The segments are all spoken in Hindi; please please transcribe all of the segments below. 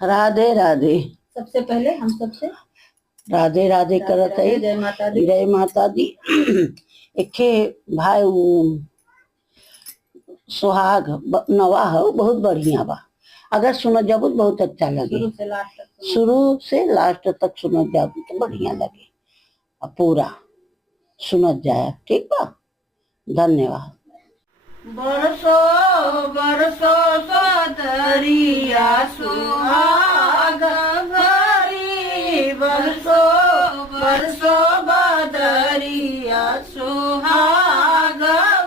राधे राधे। सबसे पहले हम सबसे राधे राधे करत है। जय माता दी। जय माता दी। एके भाई सुहाग नवा हो बहुत बढ़िया बा। अगर सुनो जब बहुत अच्छा लगे। शुरू से लास्ट तक सुनो जब तो बढ़िया लगे। पूरा सुनो जाए। ठीक बा। धन्यवाद। बरसो बरसो सदरिया सुहाग भरी, बरसो बरसो बदरिया सुहाग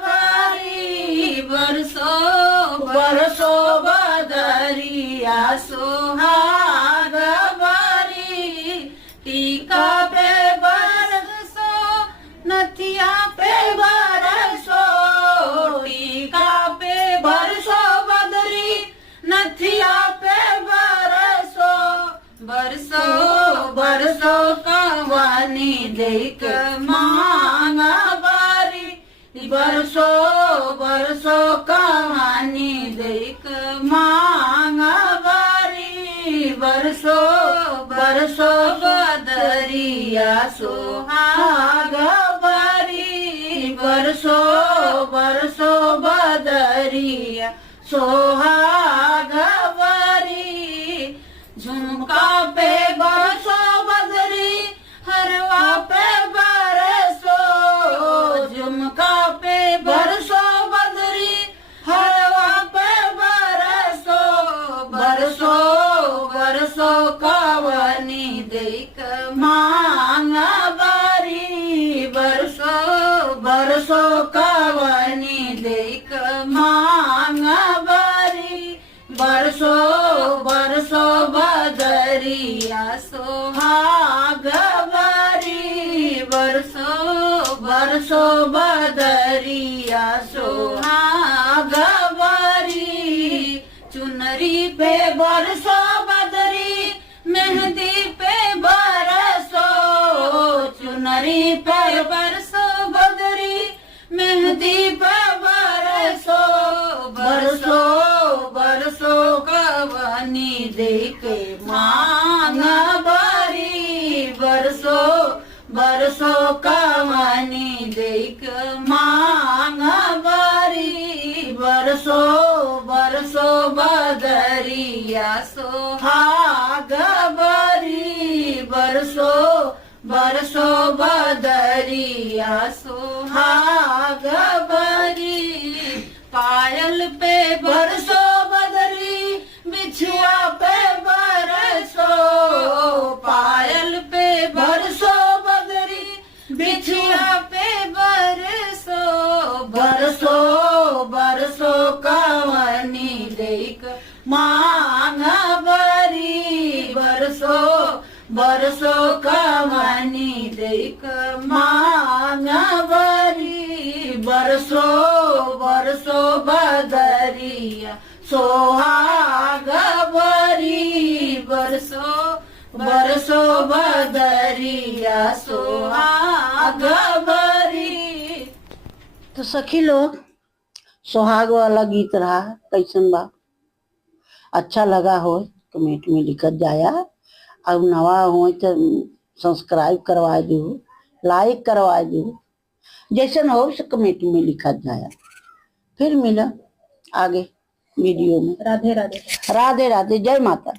भरी, बरसो बरसो बदरिया सुहाग भरी। टीका पे बरसो नथिया पे बरसो, टीका पे बरसो बदरी नथिया पे बरसो, बरसो बरसो कवानी देख मांग बारी, बरसो बरसो कवानी देख मांग बारी, बरसो बरसो बदरिया सुहाग भरी, बरसो बरसो बदरिया सुहाग भरी। झुमका पे बरसो बदरी हरवा पे बरसो, झुमका पे बरसो बदरी हरवा पे बरसो, बरसो बरसो कवनी देख मांग बारी, बरसो बरसो कवनी देख मांग बारी, बरसो बरसो बदरिया सुहाग भरी, बरसो बरसो बदरिया सुहाग भरी। चुनरी पे बरसो बदरी मेहंदी पे बरसो, चुनरी पे बरसो बदरी मेहंदी पे बरसो, बरसो बरसो कवनी देख मांग बारी, बरसो बरसो कवनी देख मांग बारी, बरसो बरसो बदरिया सुहाग भरी, बरसो बरसो बदरिया सुहाग भरी। पायल पे बरसो बदरी बिछुआ पे बरसो, पायल पे बरसो बदरी बिछुआ पे बरसो, बरसो बरसो कवनी देख मांग भरी, बरसो बरसो कवनी देख मांग भरी, बरसो बरसो बदरिया सुहाग भरी, बरसो बरसो बदरिया सुहाग भरी। तो सखी लोग सुहाग वाला गीत रहा कैसन बा। अच्छा लगा हो कमेंट में लिखत जाया। अब नवा हो तो सब्सक्राइब करवा दो, लाइक करवा दो, जैसन हो कमेंट में लिखत जाया। फिर मिला आगे वीडियो में। राधे राधे। राधे राधे। जय माता।